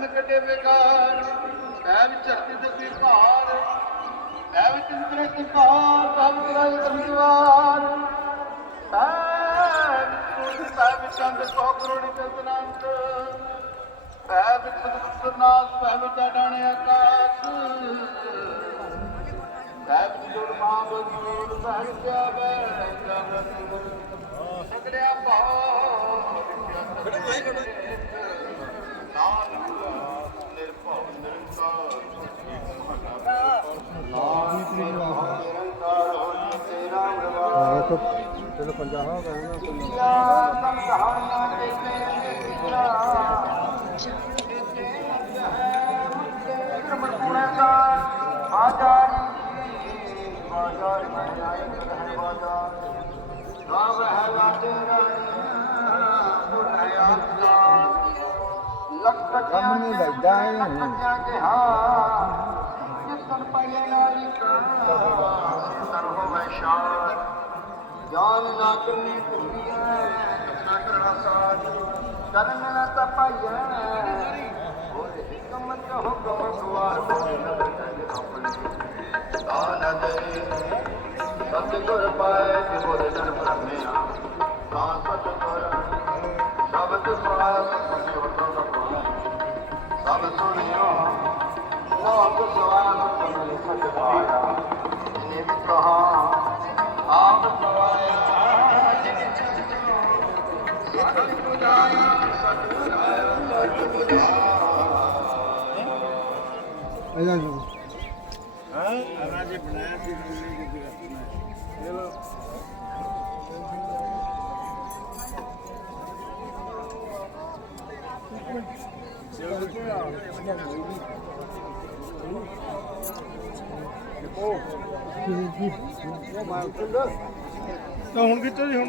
ਵਿਚਕਨ ਕੱਢੇ ਵਿਕਾਰ ਮੈਂ ਵਿਚਰਤੀ ਦਸੀ ਭਾਰ। ਮੈਂ ਵਿੱਚ ਇੰਦਰੇ ਤਿਕਾਰ ਸਭ ਕਰਾਈ ਕੰਦਵਾਰ ਮੈਂ ਵਿੱਚ ਮੈਂ ਵਿੱਚ ਚੰਦ ਕੋ ਕਰੋੜੀ ਤਨੰਤ ਮੈਂ ਵਿੱਚ ਨਾਥ ਮੈਂ ਵਿੱਚ ਡਾਣੇ ਆਕਾਸ਼। ਸਹਿਬ ਜੁੜ ਮਾਂ ਬਗੂਰ ਸਹਿਬ ਜਾਵੇ ਜਗਤ ਸਗੜਿਆ ਭਾਉ ਨਾਨਕ ਨਿਰਭਉ ਨਿਰੰਕਾਰ ਨਾਨਕ ਨਿਰੰਕਾਰ ਹੋਈ ਤੇਰਾ ਆਹ ਪ੍ਰਭਾਵ ਤਾਂ ਚਲੋ 50 ਹੋ ਆਜਾਰੀ ਬਾਜ਼ਾਰ ਮੈਂ ਆਏ ਹੈ ਬਾਜ਼ਾਰ ਸਭ ਹੈ ਗਾਟੇ ਰਾਣੀ ਆਪਦਾ ਲੱਖ ਕੰਮ ਨਹੀਂ ਵੱਜਦਾ ਹੈ। ਹਾਂ ਜਿਸਨ ਪਹਿਲੇ ਨਾਲੀ ਕਾ ਤਨ ਜਾਨ ਨਾ ਕਰਨੀ ਕੁੜੀਆਂ ਨਾ ਕਰਨਾ ਸਾਜ। ਕਰਨ ਨਾ ਤਪਾਈਆ ਹੋਏ ਹਿਕਮ ਚ ਹੁਕਮ ਸੁਆਰ ਦਾਨ ਦੇ ਸਤਿਗੁਰ ਪਾਏ ਕਿ ਬੋਲੇ ਜਨ ਬ੍ਰਹਮਿਆ ਤਾਂ ਸਤਿਗੁਰ ਸ਼ਬਦ ਸੁਣਾਇਆ ਸਤਿ ਵਟੋ ਦਾ ਸਭ ਸੁਣਿਓ, ਲੋਕ ਸਵਾਲ ਤੁਮਰੇ ਸਤ ਪਾਇਆ। ਜਿਨੇ ਵੀ ਕਹਾ ਸਤ ਪੁਜਾਇਆ ਸਤ ਪੁਜਾਇਆ ਸਤ ਪੁਜਾਇਆ ਇਹਦਾ ਜੋ ਤਾਂ ਹੁਣ ਕਿੱਥੇ ਜੀ ਹੁਣ?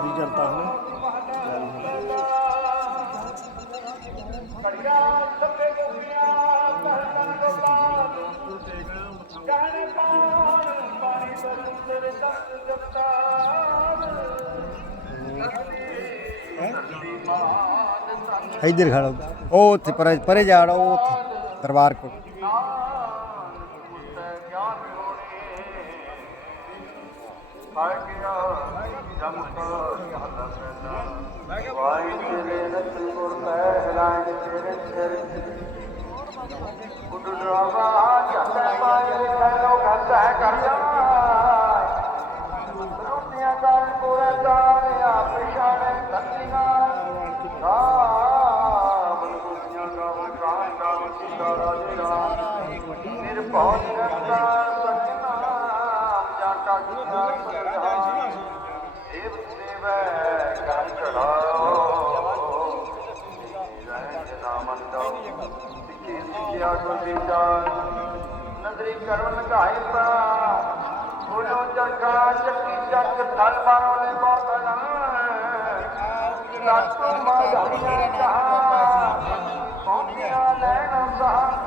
ਪੈ ਜਾਂਦਾ ਫਿਰ ਜ਼ਿਆਦਾ ਜਨਤਾ ਇੱਧਰ ਖੜੋ। ਉਹ ਉੱਥੇ ਪਰੇ ਪਰੇ ਜਾੜ ਉਹ ਉੱਥੇ ਦਰਬਾਰ ਕੋ ਵਾਹਿ ਤੇਰੇ ਨਸਲ ਗੁਰ ਪਹਿਲਾਇ ਤੇਰੇ ਸਿਰ ਉਡ ਡਰਾਵਾ ਜਾਂਦਾ ਪਾਏ ਲੋ ਕਹਿੰਦਾ ਕਰ ਰੋਟੀਆਂ ਕਰ ਕੋਰੇ ਦਾਰ ਆਪ ਸ਼ਾਨੇ ਤੱਕੀਆਂ ਰਾਮ ਗੁਰਨੀਆਂ ਗਾਵ ਕਾਂ ਗਾਵ ਸੀਤਾ ਰਾਜੇ ਰਾਮ ਨਿਰਭਉ ਨਿਰੰਕਾਰ ਨਦਰੀ ਕਰਮ ਘਾਇ ਪਾ ਬੋਲੋ ਜਗਾ ਚੱਕੀ ਚੱਕ ਥਲ ਮਾਰੋ ਲੈ ਬੋਤਨਾ ਲਾਟੂ ਮਾਧਾਰੀਆਂ ਕਹਾ ਪੌਂਦੀਆਂ ਲੈਣ ਸਾਹ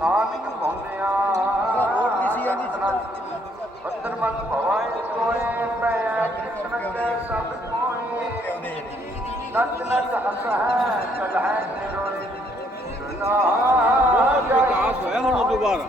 ਨਾਨਕ ਪੌਂਦਿਆਂ ਹੋਰ ਕਿਸੇ ਦੀ ਬੰਦਰ ਮਨ ਭਵਾਏ ਕੋਏ ਪੈ ਕਿਸਨ ਕੇ ਸਭ ਕੋਏ ਨੱਚ ਨੱਚ ਹੱਸ ਹੈ ਕਲ ਹੈ ਨਿਰੋਏ ਸੁਨਾ ਵਿਕਾਸ ਹੋਇਆ ਹੁਣ ਦੁਬਾਰਾ